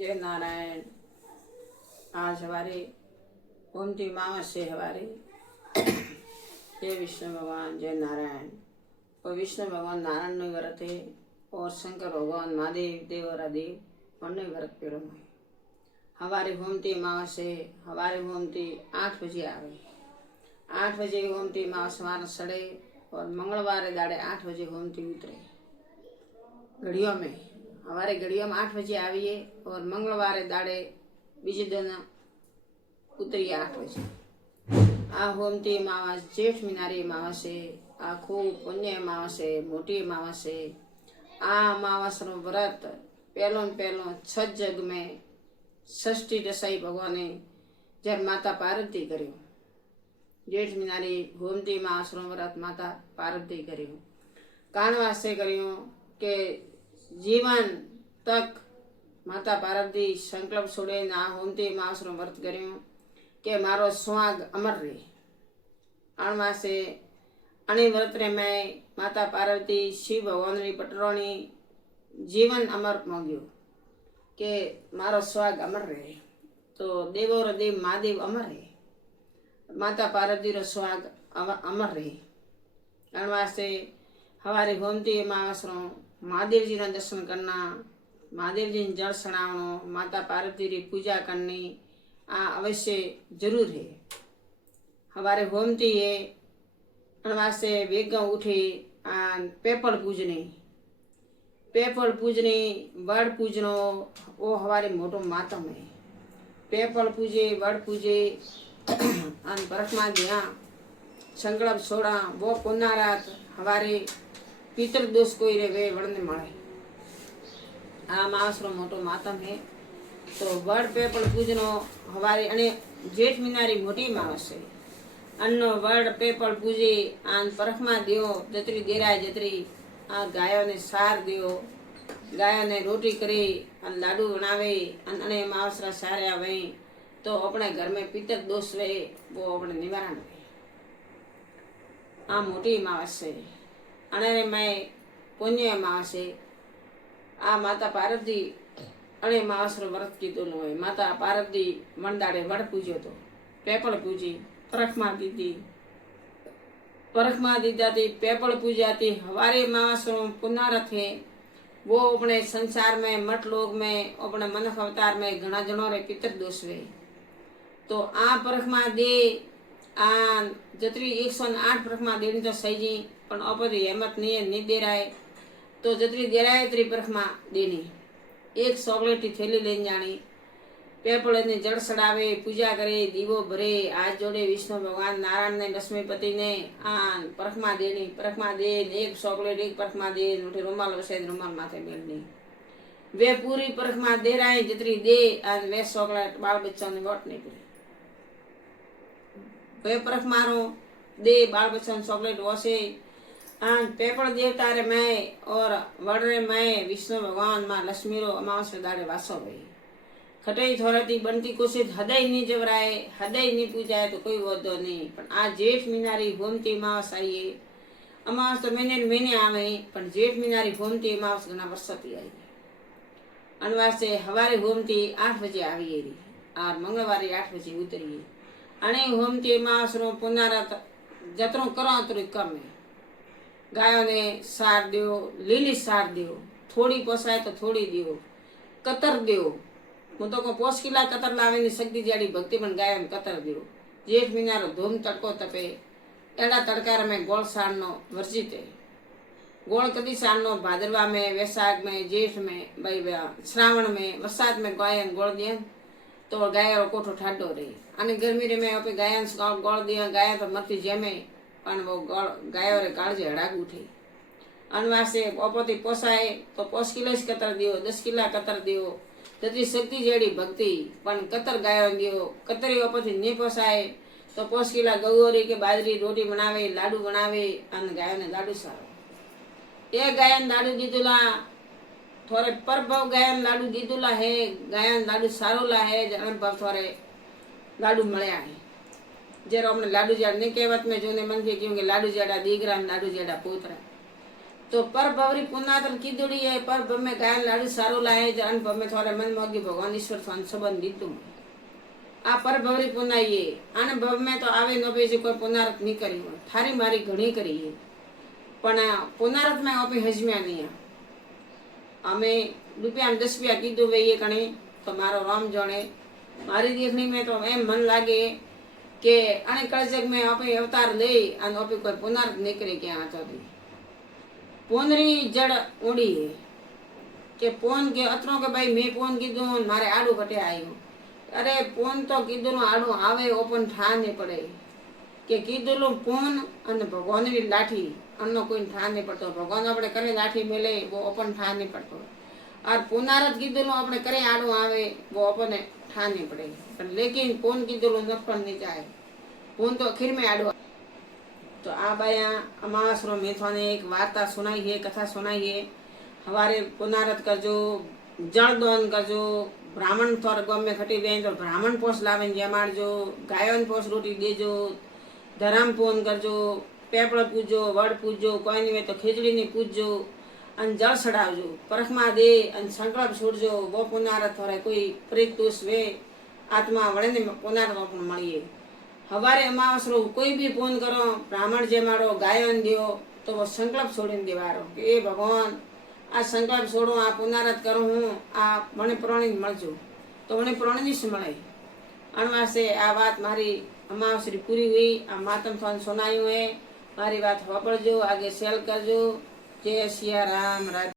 जय नारायण। आज हमारे गोमती मावस से हमारे जय विष्णु भगवान, जय नारायण। और विष्णु भगवान नारायण नो व्रत है और शंकर भगवान महादेव देवरादेव उन्नो व्रत पेड़ो है। हमारे गोमती मावस से हमारे गोमती 8 बजे आवे। 8 बजे गोमती मावस हमारा सड़े और मंगलवार दाड़े 8 बजे गोमती उतरे। घड़ियों में हमारे घड़ियों में 8 बजे आविए और मंगलवार दाड़े बीजे दिन उतरिए 8 बजे। आ गोमती मावस जेठ मीनारी मावस है। आ खूब पुण्य मावस है, मोटी मावस है। आ मावस नो व्रत पहलो 6 जग में षष्ठी दशाई भगवाने जब माता पार्वती कर्यो। जेठ मीनारी गोमती मावस नो व्रत माता पार्वती कर्यो। कान वास्ते कर्यो के जीवन तक माता पार्वती संकल्प छोड़े ना गोमती मावस नो व्रत कर्यो के मारो सुहाग अमर रहे। आण वास्ते अणे व्रत रे मैं माता पार्वती शिव भगवान री पटरोणी जीवन अमर मांग्यो के मारो सुहाग अमर रहे। तो देवो रो देव महादेव अमर है, माता पार्वती रो सुहाग अमर रहे। आण वास्ते हवारे गोमती मावस रो महादेव जी ना दर्शन करना, महादेव जी ने जल चढ़ावनो, माता पार्वती री पूजा करनी आ अवश्य जरूर है। हमारे गोमती है वास्ते वेग उठी पेपल पूजनी वड़ पूजनो वो हमारे मोटो मातम है। पेपल पूजे वड़ पूजे बरखमा गया संकल्प छोड़ा वो पुनारात हमारे पितर दोष कोई रे वे वड़ने मळे। आ मावस रो मोटो मातम है। तो वड़ पेपल पूजनो हमारे अने जेठ मीनारी मोटी मावस है। अन्नो वड़ पेपल पूजे आन परखमा दियो जतरी देराय जतरी आ गायों ने सार दियो, गायों ने रोटी करी अन लाडू बनावे अने मावस रा सारे वही तो अपने घर में पितर दोष वे वो अपने निवारण वे। आ मोटी मावस है। अने मैं पुण्य मावस है। आ माता पार्वती अने मावस रो व्रत कीधो नो है। माता पार्वती मंदाड़े वड़ पूज्यो तो पेपल पूजी परखमा दीदी थी पेपल पूजा थी। हवारे मावस रो पुनारथ है वो अपने संसार में मठ लोग में अपने मनख अवतार में घना जनो रे पितर दोष वे। तो आ परखमा दे आ जतरी 108 परखमा देनी तो सही जी पण अपरी हिम्मत नहीं दे रहा है। तो जतरी दे रहा है तरी परखमा देनी एक चॉकलेट की थैली लेने जानी, पेपल ने जड़ चढ़ावे, पूजा करे, दीवो भरे, हाथ जोड़े विष्णु भगवान नारायण ने लक्ष्मीपति ने आन परखमा देनी। परखमा दे एक चॉकलेट एक परखमा दे उठे रुमाल वसे रुमाल माथे मेलनी वे पूरी परखमा दे रहा है जितनी दे आन वे चॉकलेट बाल बच्चों ने वोट नहीं करे। वे परखमा रो दे बाल बच्चों चॉकलेट वसे आन पेपल देवता रे मैं और वड़ रे मैं विष्णु भगवान मां लक्ष्मी रो अमावस दाड़े वासो भई। खटाई थोड़ाती बनती कोशिश हृदय नहीं जवराए, हृदय नहीं पूजाए तो कोई वोदो नहीं। पण आ जेठ मीनारी गोमती अमावस आई है। अमावस तो महीने आवे पण जेठ मीनारी गोमती अमावस घना वर्षती आई है। अनवासे हवारे गोमती 8 बजे आई है और मंगलवार 8 बजे उतरी है। अने गोमती अमावस रो पुनारत जतरो करो अतरो कम है। गायों ने सार दियो, लीली सार दियो, थोड़ी पोसाए तो थोड़ी दियो, कतर दियो। હું તો પોસ કિલા કતર લાવીને શક્તિ જાડી ભક્તિ પણ ગાયન કતર દિયો। જેઠ મહિનાનો ધૂમ તડકો તપે એડા તડકા में गोल साड़नो वर्जित है। गोल कदी साड़नो भादरवा में, वैशाख में, जेठ में, भाई श्रावण में, वरसाद में गायन गोल दिया तो गाय रो कोठो ठाडो रही। अने गर्मी रे में अपे गायन गोल दिया गाय तो मरती जमे पण वो गोल गायो रे काळजे हड़ाग उठे। अनवासे ओपोती पोसाए तो पोस किलो कतर दियो, 10 किला कतर दियो तरी शक्ति जेड़ी भक्ति पण कतर गायो दियो। कतरी ओपथी नहीं पोसाए तो पोस किला गौरी के बाजरी रोटी बनावे, लाडू बनावे अन गायो ने लाडू सारो। ए गायन लाडू दीदुला थोड़े परभव गायन लाडू दीदुला है, गायन लाडू सारोला है जन पर थोड़े लाडू मळ्या है। जरा हमने लाडू जाड़ ने कहवत में जोने मन के क्योंकि लाडू जाड़ा दीगरा लाडू जाड़ा पोतरा तो पर भवरी पुनातन कीधुड़ी है पर भमे गायन लाडू सारो लाए जन भमे थोड़े मन मोगी भगवान ईश्वर थोन संबंध दीतु आ पर भवरी पुनाइए आने भव में तो आवे न बेजे कोई पुनारत नहीं करी हो थारी मारी घणी करी है पण पुनारत में आपे हजम्या नहीं अमे रुपया 10 रुपया कीधु वही कणे तो मारो राम जाने मारी देखनी में तो एम मन लागे के अने कलजग में आपे अवतार ले अने आपे कोई पुनारत नहीं करे क्या तो पोनरी जड़ उड़ी है के पोन के अतरो के भाई मैं पोन कीधु मारे आडू कटे आयो अरे पोन तो कीधु आडू आवे ओपन ठा नहीं पड़े के कीधु पोन अने भगवान री लाठी अन्नो कोई ठा नहीं पड़तो भगवान अपने करे लाठी मिले वो ओपन ठा नहीं पड़तो और पुनारत कीधु अपने करे आडू आवे वो अपने ठा नहीं पड़े लेकिन पोन कीधु नफल नहीं जाए पोन तो आखिर में आडू तो आ बाया अमावस रो मेथवाने एक वार्ता सुनाई है कथा सुनाई है हमारे पुनारत करजो जल दान करजो ब्राह्मण थोर गाम में खटी बेन तो ब्राह्मण पोस लावे जमाड़जो गायोन पोस रोटी देजो धर्म पून करजो पेपड़ पूजो वड़ पूजो कोई नहीं तो खीचड़ी नहीं पूजो अन जल चढ़ावजो परखमा दे अन संकल्प छोड़जो वो पुनारत थोड़े कोई प्रेत दोष वे आत्मा वड़े ने पुनारत अपन मळीए हवारे अमावस रो कोई भी फोन करो ब्राह्मण जमाड़ो गायन दियो तो वो संकल्प छोड़ीने देवारो कि ए भगवान आ संकल्प छोड़ो आ पुनारत करूँ हूँ आ मणे प्राणी मळजो तो मणे प्राणी से मळे अणवासे आ बात मारी अमावस री पूरी हुई आ मातम थोन सुनाई है मारी बात वापरजो आगे सेल करजो जय सिया राम राधे।